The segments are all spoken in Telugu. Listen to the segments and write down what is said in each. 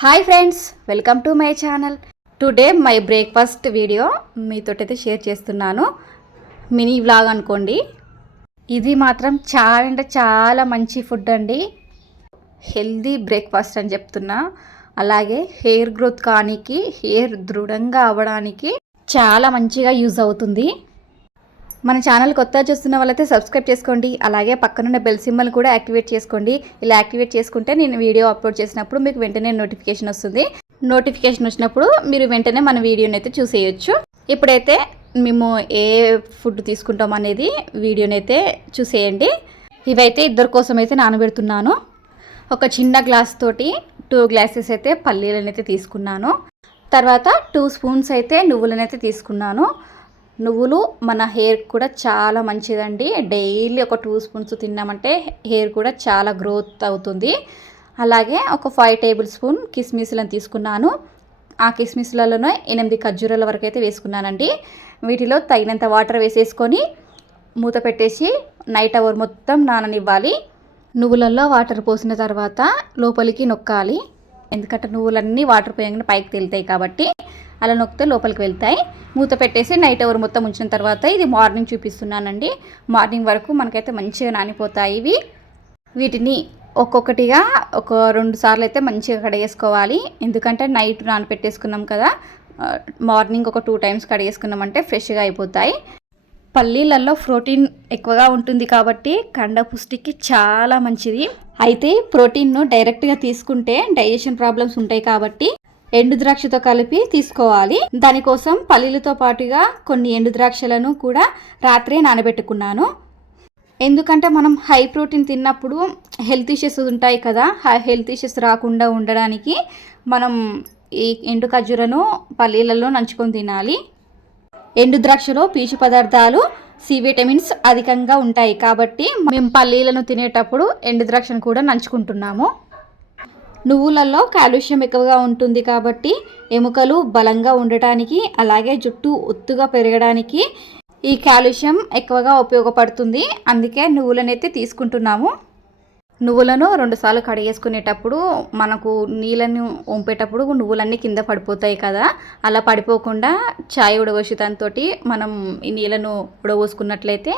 Hi friends welcome to my channel. Today my breakfast video మీతోటైతే share చేస్తున్నాను. మినీ వ్లాగ్ అనుకోండి. ఇది మాత్రం చాలా అంటే చాలా మంచి ఫుడ్ అండి. హెల్దీ బ్రేక్ఫాస్ట్ అని చెప్తున్నా. అలాగే హెయిర్ గ్రోత్ కానికి హెయిర్ దృఢంగా అవ్వడానికి చాలా మంచిగా యూజ్ అవుతుంది. మన ఛానల్ కొత్తగా చూస్తున్న వాళ్ళైతే సబ్స్క్రైబ్ చేసుకోండి. అలాగే పక్కనున్న బెల్ సింబల్ కూడా యాక్టివేట్ చేసుకోండి. ఇలా యాక్టివేట్ చేసుకుంటే నేను వీడియో అప్లోడ్ చేసినప్పుడు మీకు వెంటనే నోటిఫికేషన్ వస్తుంది. నోటిఫికేషన్ వచ్చినప్పుడు మీరు వెంటనే మన వీడియోని అయితే చూసేయచ్చు. ఇప్పుడైతే మేము ఏ ఫుడ్ తీసుకుంటాం అనేది వీడియోని అయితే చూసేయండి. ఇవైతే ఇద్దరి కోసం అయితే నానబెడుతున్నాను. ఒక చిన్న గ్లాస్ తోటి టూ గ్లాసెస్ అయితే పల్లీలను అయితే తీసుకున్నాను. తర్వాత టూ స్పూన్స్ అయితే నువ్వులను అయితే తీసుకున్నాను. నువ్వులు మన హెయిర్ కూడా చాలా మంచిదండి. డైలీ ఒక టూ స్పూన్స్ తిన్నామంటే హెయిర్ కూడా చాలా గ్రోత్ అవుతుంది. అలాగే ఒక ఫైవ్ టేబుల్ స్పూన్ కిస్మిస్లను తీసుకున్నాను. ఆ కిస్మిస్లలోనే ఎనిమిది ఖర్జూరాల వరకు అయితే వేసుకున్నానండి. వీటిలో తగినంత వాటర్ వేసేసుకొని మూత పెట్టేసి నైట్ అవర్ మొత్తం నాననివ్వాలి. నువ్వులలో వాటర్ పోసిన తర్వాత లోపలికి నొక్కాలి. ఎందుకంటే నువ్వులన్నీ వాటర్ పోయంగానే పైకి తేలుతాయి కాబట్టి. అలా నొక్కితే లోపలికి వెళ్తాయి. మూత పెట్టేసి నైట్ ఎవరు మొత్తం ఉంచిన తర్వాత ఇది మార్నింగ్ చూపిస్తున్నానండి. మార్నింగ్ వరకు మనకైతే మంచిగా నానిపోతాయి ఇవి. వీటిని ఒక్కొక్కటిగా ఒక రెండు సార్లు అయితే మంచిగా కడిగేసుకోవాలి. ఎందుకంటే నైట్ నానపెట్టేసుకున్నాం కదా మార్నింగ్ ఒక టూ టైమ్స్ కడిగేసుకున్నామంటే ఫ్రెష్గా అయిపోతాయి. పల్లీలలో ప్రోటీన్ ఎక్కువగా ఉంటుంది కాబట్టి కండ పుష్టికి చాలా మంచిది. అయితే ప్రోటీన్ను డైరెక్ట్గా తీసుకుంటే డైజెషన్ ప్రాబ్లమ్స్ ఉంటాయి కాబట్టి ఎండు ద్రాక్షతో కలిపి తీసుకోవాలి. దానికోసం పల్లీలతో పాటుగా కొన్ని ఎండు ద్రాక్షలను కూడా రాత్రే నానబెట్టుకున్నాను. ఎందుకంటే మనం హై ప్రోటీన్ తిన్నప్పుడు హెల్త్ ఇష్యూస్ ఉంటాయి కదా హెల్త్ ఇష్యూస్ రాకుండా ఉండడానికి మనం ఈ ఎండు ఖర్జూరను పల్లీలలో నంచుకొని తినాలి. ఎండు ద్రాక్షలో పీచు పదార్థాలు సి విటమిన్స్ అధికంగా ఉంటాయి కాబట్టి మేము పల్లీలను తినేటప్పుడు ఎండు ద్రాక్షను కూడా నంచుకుంటున్నాము. నువ్వులలో కాలుష్యం ఎక్కువగా ఉంటుంది కాబట్టి ఎముకలు బలంగా ఉండటానికి అలాగే జుట్టు ఒత్తుగా పెరగడానికి ఈ కాలుష్యం ఎక్కువగా ఉపయోగపడుతుంది. అందుకే నువ్వులనైతే తీసుకుంటున్నాము. నువ్వులను రెండుసార్లు కడిగేసుకునేటప్పుడు మనకు నీళ్ళని వంపేటప్పుడు నువ్వులన్నీ కింద పడిపోతాయి కదా. అలా పడిపోకుండా చాయ్ ఉడవసితంతో మనం ఈ నీళ్ళను ఉడవోసుకున్నట్లయితే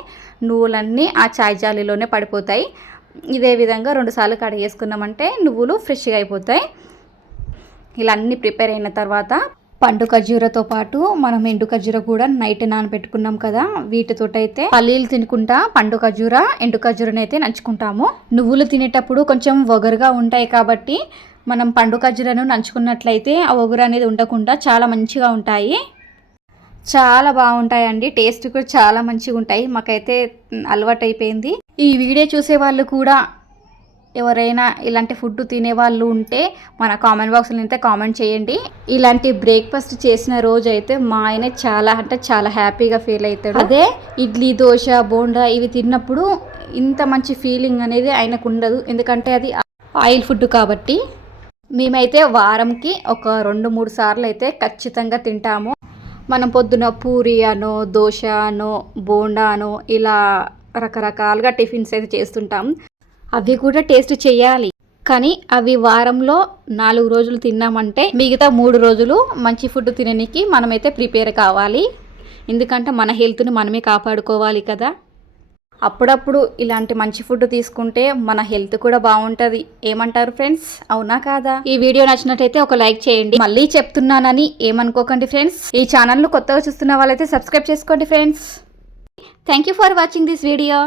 నువ్వులన్నీ ఆ చాయ్ జాలీలోనే పడిపోతాయి. ఇదే విధంగా రెండుసార్లు కడిగేసుకున్నామంటే నువ్వులు ఫ్రెష్గా అయిపోతాయి. ఇలా అన్నీ ప్రిపేర్ అయిన తర్వాత పండు ఖర్జూరతో పాటు మనం ఎండు ఖర్జూర కూడా నైట్ నానబెట్టుకున్నాం కదా వీటితోటైతే పల్లీలు తినుకుంటా పండు ఖర్జూర ఎండు ఖర్జూరని అయితే నంచుకుంటాము. నువ్వులు తినేటప్పుడు కొంచెం ఒగరుగా ఉంటాయి కాబట్టి మనం పండు ఖర్జూరను నంచుకున్నట్లయితే ఆ ఒగరు అనేది ఉండకుండా చాలా మంచిగా ఉంటాయి. చాలా బాగుంటాయండి. టేస్ట్ కూడా చాలా మంచిగా ఉంటాయి. మాకైతే అలవాటు అయిపోయింది ఈ వీడియో చూసే వాళ్ళు కూడా ఎవరైనా ఇలాంటి ఫుడ్ తినే వాళ్ళు ఉంటే మన కామెంట్ బాక్స్లో అయితే కామెంట్ చేయండి. ఇలాంటి బ్రేక్ఫాస్ట్ చేసిన రోజు అయితే మా ఆయన చాలా అంటే చాలా హ్యాపీగా ఫీల్ అవుతాడు. అదే ఇడ్లీ దోశ బోండా ఇవి తిన్నప్పుడు ఇంత మంచి ఫీలింగ్ అనేది ఆయనకు ఉండదు. ఎందుకంటే అది ఆయిల్ ఫుడ్ కాబట్టి. మేమైతే వారంకి ఒక రెండు మూడు సార్లు అయితే ఖచ్చితంగా తింటాము. మనం పొద్దున పూరి అనో దోశ అనో బోండా అనో ఇలా రకరకాలుగా టిఫిన్స్ అయితే చేస్తుంటాం. అవి కూడా టేస్ట్ చేయాలి. కానీ అవి వారంలో నాలుగు రోజులు తిన్నామంటే మిగతా మూడు రోజులు మంచి ఫుడ్ తినడానికి మనమైతే ప్రిపేర్ కావాలి. ఎందుకంటే మన హెల్త్ని మనమే కాపాడుకోవాలి కదా. అప్పుడప్పుడు ఇలాంటి మంచి ఫుడ్ తీసుకుంటే మన హెల్త్ కూడా బాగుంటుంది. ఏమంటారు ఫ్రెండ్స్? అవునా కాదా? ఈ వీడియో నచ్చినట్టయితే ఒక లైక్ చేయండి. మళ్ళీ చెప్తున్నానని ఏమనుకోకండి ఫ్రెండ్స్. ఈ ఛానల్ను కొత్తగా చూస్తున్న వాళ్ళైతే సబ్స్క్రైబ్ చేసుకోండి friends. Thank you for watching this video